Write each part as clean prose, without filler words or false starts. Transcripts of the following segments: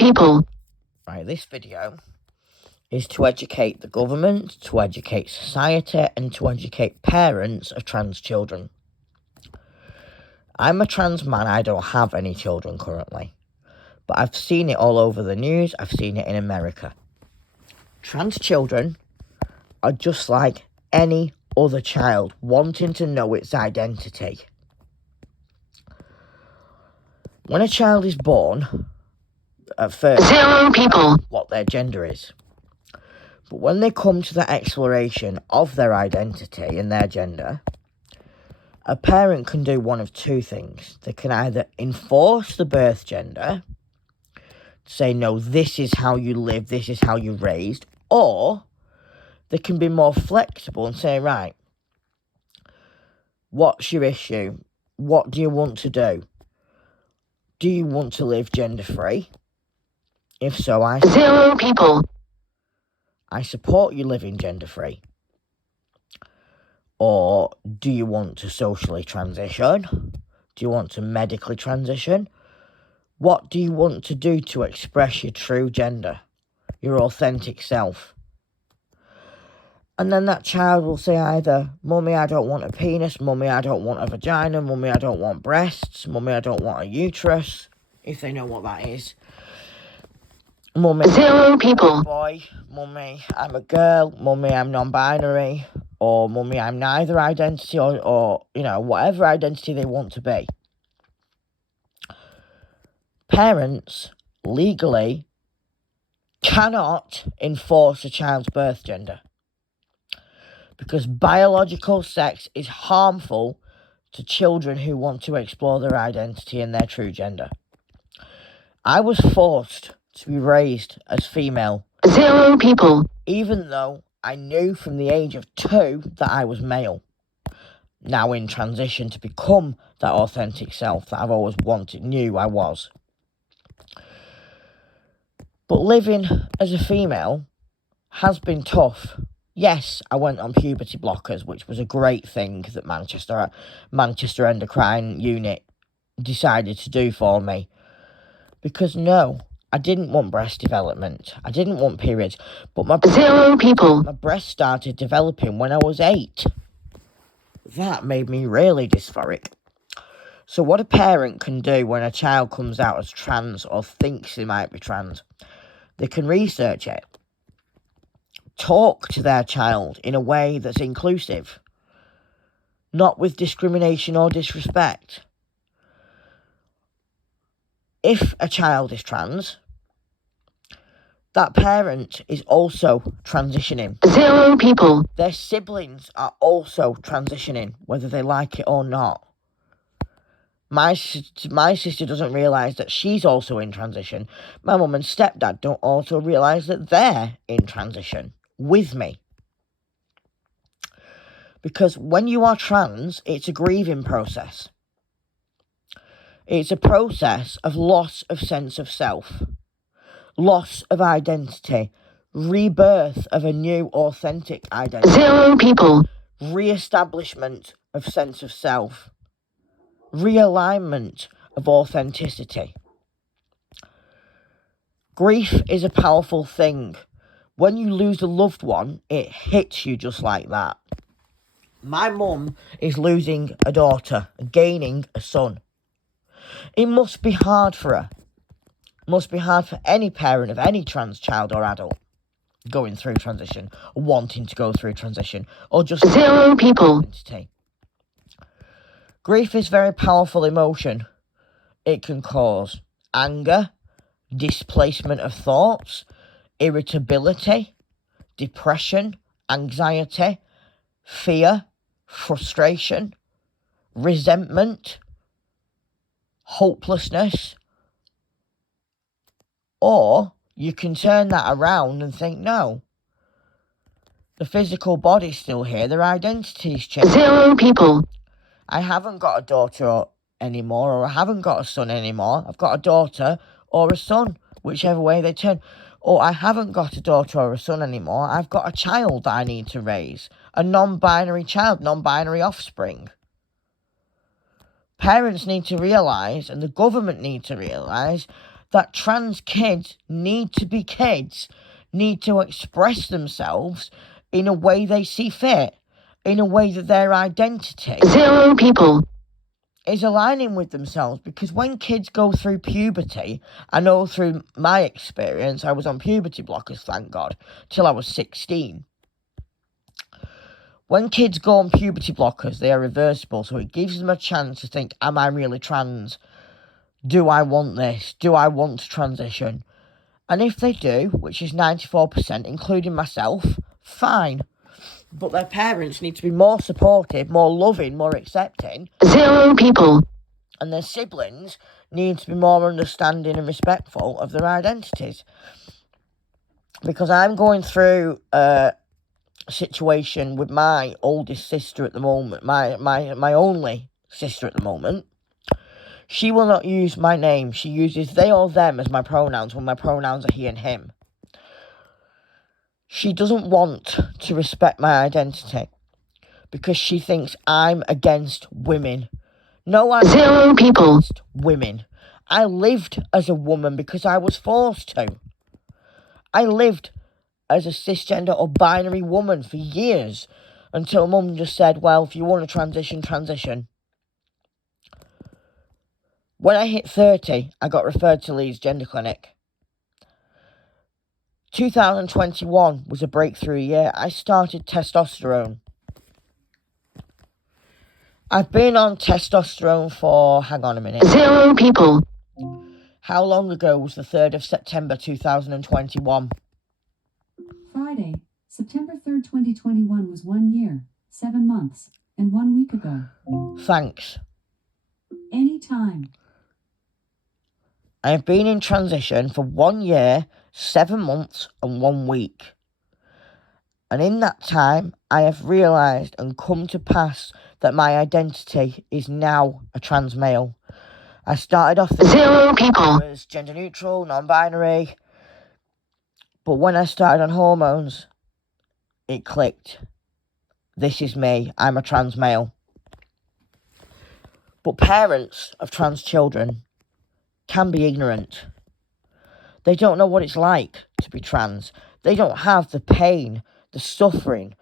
people. Right, this video is to educate the government, to educate society, and to educate parents of trans children. I'm a trans man, I don't have any children currently, but I've seen it all over the news, I've seen it in America. Trans children are just like any other child wanting to know its identity. When a child is born, at first, 0 people. What their gender is. But when they come to the exploration of their identity and their gender, a parent can do one of two things. They can either enforce the birth gender, say, no, this is how you live, this is how you're raised, or they can be more flexible and say, right, what's your issue? What do you want to do? Do you want to live gender-free? If so, 0 people. I support you living gender-free. Or do you want to socially transition? Do you want to medically transition? What do you want to do to express your true gender, your authentic self? And then that child will say either, Mummy, I don't want a penis, Mummy, I don't want a vagina, Mummy, I don't want breasts, Mummy, I don't want a uterus, if they know what that is. Mummy, 0 people. I'm a boy, Mummy, I'm a girl, Mummy, I'm non-binary, or Mummy, I'm neither identity, or whatever identity they want to be. Parents, legally, cannot enforce a child's birth gender. Because biological sex is harmful to children who want to explore their identity and their true gender. I was forced to be raised as female. 0 people. Even though I knew from the age of 2 that I was male. Now in transition to become that authentic self that I've always knew I was. But living as a female has been tough. Yes, I went on puberty blockers, which was a great thing that Manchester Endocrine Unit decided to do for me. Because no, I didn't want breast development. I didn't want periods. But my 0 people. My breast started developing when I was 8. That made me really dysphoric. So what a parent can do when a child comes out as trans or thinks they might be trans, they can research it. Talk to their child in a way that's inclusive, not with discrimination or disrespect. If a child is trans, that parent is also transitioning. 0 people. Their siblings are also transitioning, whether they like it or not. My sister doesn't realise that she's also in transition. My mum and stepdad don't also realise that they're in transition with me. Because when you are trans, it's a grieving process. It's a process of loss of sense of self, loss of identity, rebirth of a new authentic identity. 0 people. Re-establishment of sense of self, realignment of authenticity. Grief is a powerful thing. When you lose a loved one, it hits you just like that. My mum is losing a daughter, gaining a son. It must be hard for her. It must be hard for any parent of any trans child or adult going through transition, wanting to go through transition, or just 0 people. Identity. Grief is a very powerful emotion. It can cause anger, displacement of thoughts, irritability, depression, anxiety, fear, frustration, resentment, hopelessness. Or you can turn that around and think, no, the physical body's still here, their identity's changed. 0 people. I haven't got a daughter anymore, or I haven't got a son anymore. I've got a daughter or a son, whichever way they turn. Or I haven't got a daughter or a son anymore. I've got a child that I need to raise. A non-binary child, non-binary offspring. Parents need to realise, and the government need to realise, that trans kids need to be kids, need to express themselves in a way they see fit, in a way that their identity 0 people, is aligning with themselves. Because when kids go through puberty, I know through my experience, I was on puberty blockers, thank God, till I was 16. When kids go on puberty blockers, they are reversible, so it gives them a chance to think, am I really trans? Do I want this? Do I want to transition? And if they do, which is 94%, including myself, fine. But their parents need to be more supportive, more loving, more accepting. 0 people, And their siblings need to be more understanding and respectful of their identities. Because I'm going through a situation with my oldest sister at the moment, my only sister at the moment. She will not use my name. She uses they or them as my pronouns when my pronouns are he and him. She doesn't want to respect my identity because she thinks I'm against women. No, I'm 0 people, against women. I lived as a woman because I was forced to. I lived as a cisgender or binary woman for years until Mum just said, well, if you want to transition. When I hit 30, I got referred to Leeds Gender Clinic. 2021 was a breakthrough year. I started testosterone. I've been on testosterone for, hang on a minute. 0 people, How long ago was the 3rd of September 2021? Friday, September 3rd, 2021 was 1 year, 7 months, and 1 week ago. Thanks. Anytime. I have been in transition for 1 year, 7 months, and 1 week. And in that time, I have realised and come to pass that my identity is now a trans male. I started off the 0 people, as gender neutral, non-binary. But when I started on hormones, it clicked. This is me. I'm a trans male. But parents of trans children can be ignorant. They don't know what it's like to be trans. They don't have the pain, the suffering,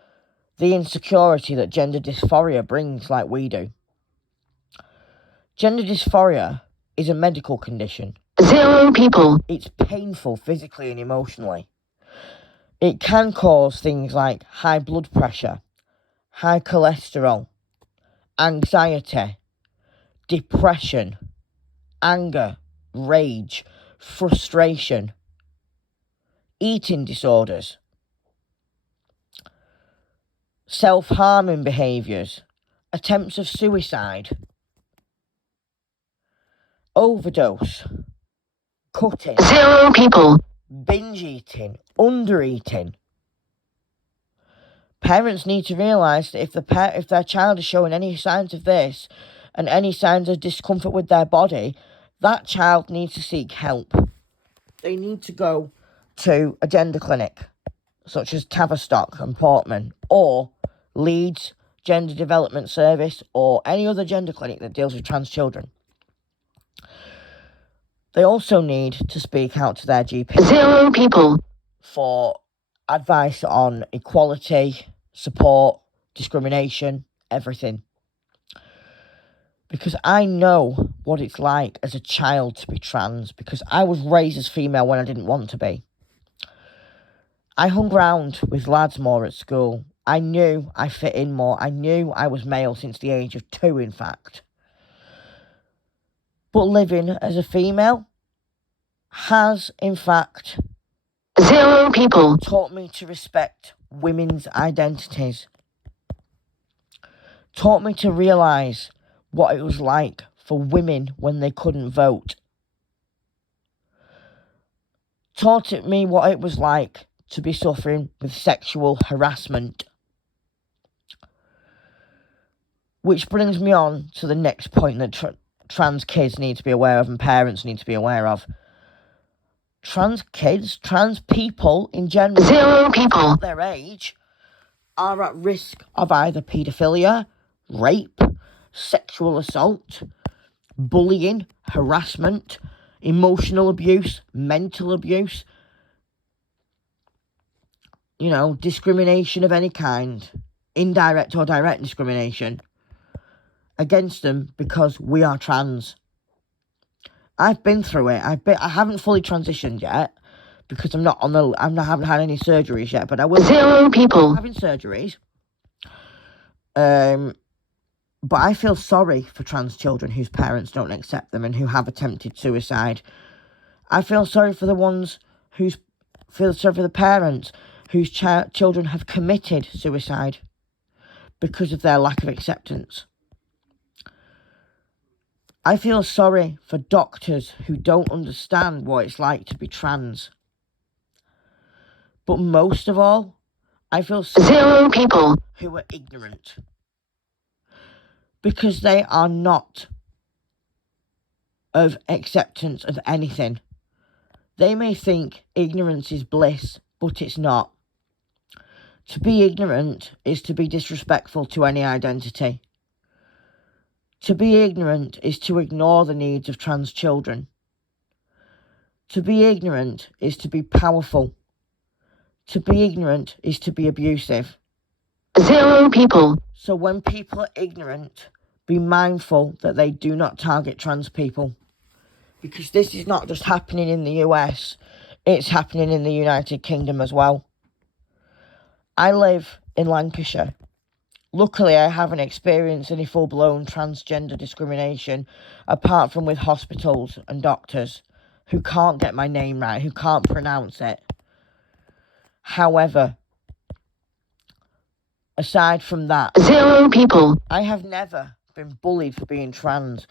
the insecurity that gender dysphoria brings like we do. Gender dysphoria is a medical condition. 0 people, It's painful physically and emotionally. It can cause things like high blood pressure, high cholesterol, anxiety, depression, anger, rage, frustration, eating disorders, self-harming behaviours, attempts of suicide, overdose, cutting, 0 people, binge eating, under eating. Parents need to realise that if their child is showing any signs of this and any signs of discomfort with their body, that child needs to seek help. They need to go to a gender clinic, such as Tavistock and Portman, or Leeds Gender Development Service, or any other gender clinic that deals with trans children. They also need to speak out to their GP 0 people, for advice on equality, support, discrimination, everything. Because I know what it's like as a child to be trans, because I was raised as female when I didn't want to be. I hung around with lads more at school. I knew I fit in more. I knew I was male since the age of 2, in fact. But living as a female has, in fact, 0 people, taught me to respect women's identities. Taught me to realise what it was like for women when they couldn't vote. Taught me what it was like to be suffering with sexual harassment. Which brings me on to the next point that trans kids need to be aware of and parents need to be aware of. Trans kids, trans people in general, 0 people, at their age, are at risk of either paedophilia, rape, sexual assault, bullying, harassment, emotional abuse, mental abuse, discrimination of any kind, indirect or direct discrimination against them because we are trans. I've been through it. I haven't fully transitioned yet because I haven't had any surgeries yet, but I will. 0 people. Having surgeries. But I feel sorry for trans children whose parents don't accept them and who have attempted suicide. I feel sorry for the parents whose children have committed suicide because of their lack of acceptance. I feel sorry for doctors who don't understand what it's like to be trans. But most of all, I feel sorry 0 people. who are ignorant. Because they are not of acceptance of anything. They may think ignorance is bliss, but it's not. To be ignorant is to be disrespectful to any identity. To be ignorant is to ignore the needs of trans children. To be ignorant is to be powerful. To be ignorant is to be abusive. 0 people. So when people are ignorant, be mindful that they do not target trans people. Because this is not just happening in the US, it's happening in the United Kingdom as well. I live in Lancashire. Luckily, I haven't experienced any full-blown transgender discrimination, apart from with hospitals and doctors who can't get my name right, who can't pronounce it. However, aside from that, 0 people. I have never been bullied for being trans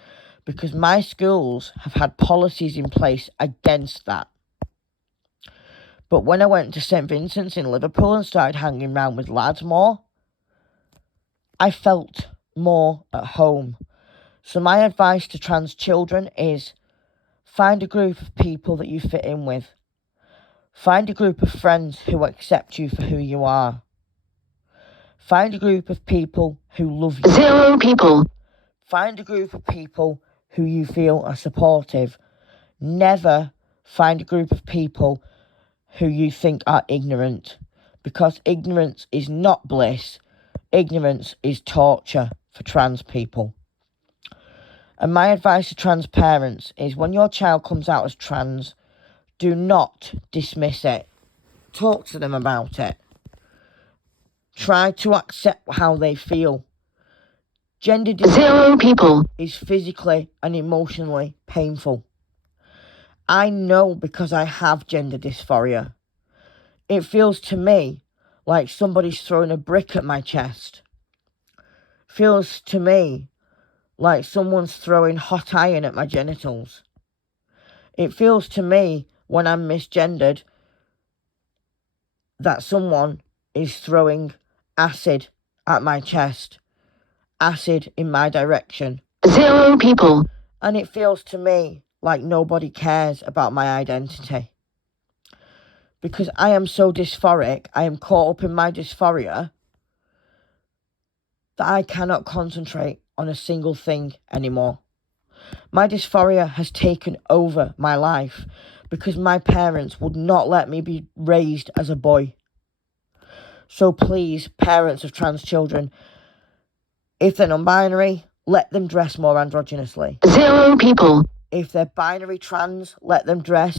because my schools have had policies in place against that. But when I went to St Vincent's in Liverpool and started hanging around with lads more, I felt more at home. So my advice to trans children is find a group of people that you fit in with. Find a group of friends who accept you for who you are. Find a group of people who love you. 0 people. Find a group of people who you feel are supportive. Never find a group of people who you think are ignorant, because ignorance is not bliss. Ignorance is torture for trans people. And my advice to trans parents is when your child comes out as trans, do not dismiss it. Talk to them about it. Try to accept how they feel. Gender 0 people. is physically and emotionally painful. I know because I have gender dysphoria. It feels to me like somebody's throwing a brick at my chest. Feels to me like someone's throwing hot iron at my genitals. It feels to me when I'm misgendered that someone is throwing acid at my chest, acid in my direction. 0 people. And it feels to me like nobody cares about my identity. Because I am so dysphoric, I am caught up in my dysphoria that I cannot concentrate on a single thing anymore. My dysphoria has taken over my life because my parents would not let me be raised as a boy. So please, parents of trans children, if they're non-binary, let them dress more androgynously. 0 people. If they're binary trans, let them dress